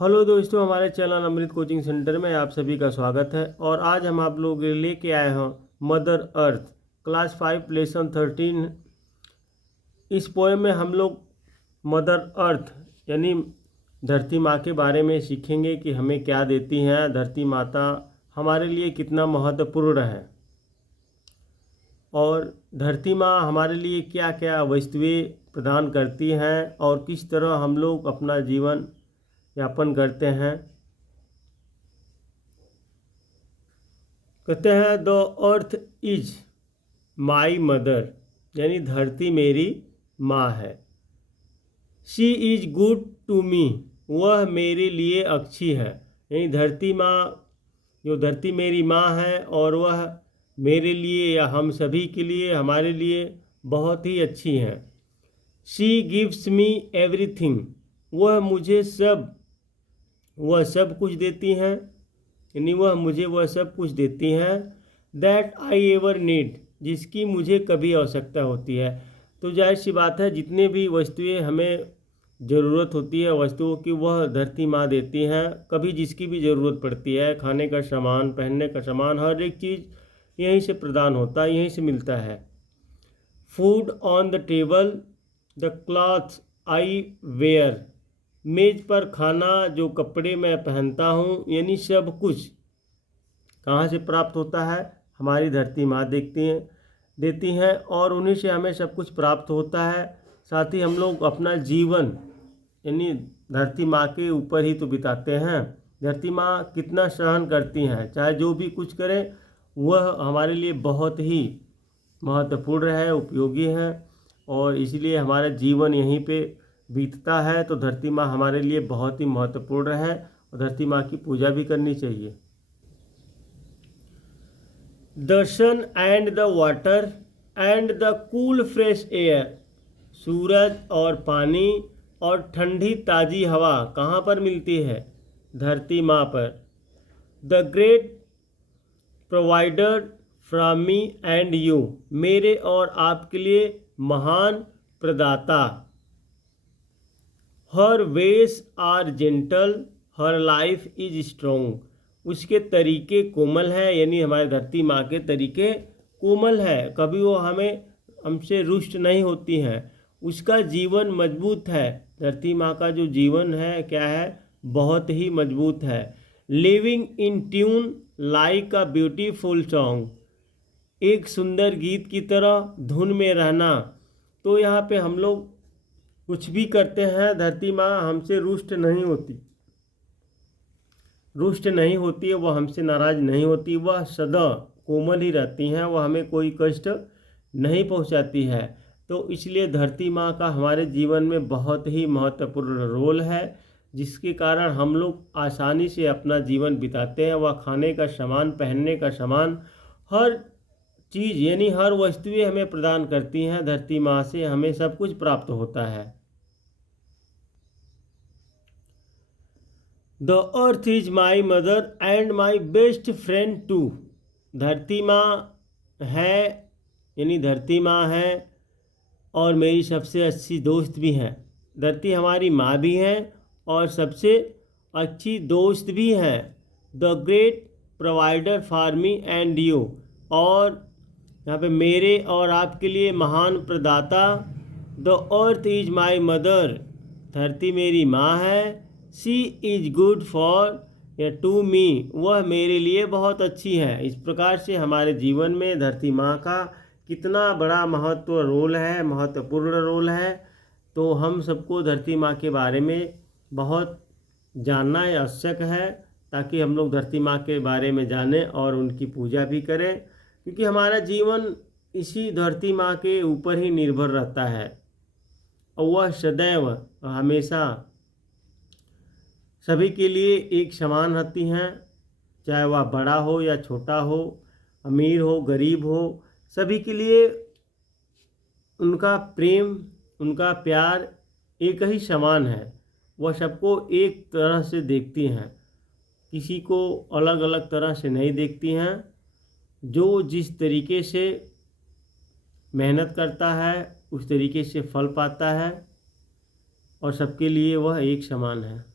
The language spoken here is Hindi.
हेलो दोस्तों, हमारे चैनल अमृत कोचिंग सेंटर में आप सभी का स्वागत है। और आज हम आप लोग लेके आए हैं मदर अर्थ क्लास 5 लेसन 13। इस पोएम में हम लोग मदर अर्थ यानी धरती माँ के बारे में सीखेंगे कि हमें क्या देती हैं। धरती माता हमारे लिए कितना महत्वपूर्ण है और धरती माँ हमारे लिए क्या क्या वस्तुएं प्रदान करती हैं और किस तरह हम लोग अपना जीवन यापन करते हैं। कहते हैं the earth is my mother, यानी धरती मेरी माँ है। She is good to me, वह मेरे लिए अच्छी है। यानी धरती माँ, जो धरती मेरी माँ है और वह मेरे लिए या हम सभी के लिए, हमारे लिए बहुत ही अच्छी हैं। शी गिव्स मी एवरीथिंग, वह सब कुछ देती हैं, यानी वह मुझे वह सब कुछ देती हैं। दैट आई एवर नीड, जिसकी मुझे कभी आवश्यकता होती है। तो जाहिर सी बात है, जितने भी वस्तुएं हमें ज़रूरत होती है वस्तुओं की, वह धरती माँ देती हैं। कभी जिसकी भी ज़रूरत पड़ती है, खाने का सामान, पहनने का सामान, हर एक चीज़ यहीं से प्रदान होता है, यहीं से मिलता है। Food on the table, the clothes I wear, मेज पर खाना, जो कपड़े मैं पहनता हूँ, यानी सब कुछ कहाँ से प्राप्त होता है? हमारी धरती माँ देती हैं और उन्हीं से हमें सब कुछ प्राप्त होता है। साथ ही हम लोग अपना जीवन यानी धरती माँ के ऊपर ही तो बिताते हैं। धरती माँ कितना सहन करती हैं, चाहे जो भी कुछ करें वह हमारे लिए बहुत ही महत्वपूर्ण है, उपयोगी है, और इसलिए हमारा जीवन यहीं पे बीतता है। तो धरती माँ हमारे लिए बहुत ही महत्वपूर्ण है और धरती माँ की पूजा भी करनी चाहिए। The sun and the water and the cool fresh air, सूरज और पानी और ठंडी ताज़ी हवा कहाँ पर मिलती है? धरती माँ पर। The great provider from me and you, मेरे और आपके लिए महान प्रदाता। Her ways are gentle, her life is strong, उसके तरीके कोमल हैं, यानी हमारी धरती माँ के तरीके कोमल हैं, कभी वो हमसे रुष्ट नहीं होती हैं। उसका जीवन मजबूत है, धरती माँ का जो जीवन है क्या है? बहुत ही मजबूत है। Living in tune like a beautiful song, एक सुंदर गीत की तरह धुन में रहना। तो यहाँ पे हम लोग कुछ भी करते हैं, धरती माँ हमसे रुष्ट नहीं होती है, वह हमसे नाराज़ नहीं होती, वह सदा कोमल ही रहती हैं, वह हमें कोई कष्ट नहीं पहुँचाती है। तो इसलिए धरती माँ का हमारे जीवन में बहुत ही महत्वपूर्ण रोल है, जिसके कारण हम लोग आसानी से अपना जीवन बिताते हैं। वह खाने का सामान, पहनने का सामान, हर चीज़ यानी हर वस्तुएं हमें प्रदान करती हैं। धरती माँ से हमें सब कुछ प्राप्त होता है। The earth is my mother and my best friend too, धरती माँ है, यानी धरती माँ है और मेरी सबसे अच्छी दोस्त भी हैं। धरती हमारी माँ भी हैं और सबसे अच्छी दोस्त भी हैं। The great provider for me and you, और यहाँ पे मेरे और आपके लिए महान प्रदाता। The earth is my mother, धरती मेरी माँ है। शी इज गुड फॉर या टू मी, वह मेरे लिए बहुत अच्छी है। इस प्रकार से हमारे जीवन में धरती माँ का कितना बड़ा महत्वपूर्ण रोल है। तो हम सबको धरती माँ के बारे में बहुत जानना आवश्यक है, ताकि हम लोग धरती माँ के बारे में जानें और उनकी पूजा भी करें, क्योंकि हमारा जीवन इसी धरती माँ के ऊपर ही निर्भर रहता है और वह सदैव हमेशा सभी के लिए एक समान रहती हैं, चाहे वह बड़ा हो या छोटा हो, अमीर हो गरीब हो, सभी के लिए उनका प्रेम, उनका प्यार एक ही समान है। वह सबको एक तरह से देखती हैं, किसी को अलग अलग तरह से नहीं देखती हैं। जो जिस तरीके से मेहनत करता है उस तरीके से फल पाता है और सबके लिए वह एक समान है।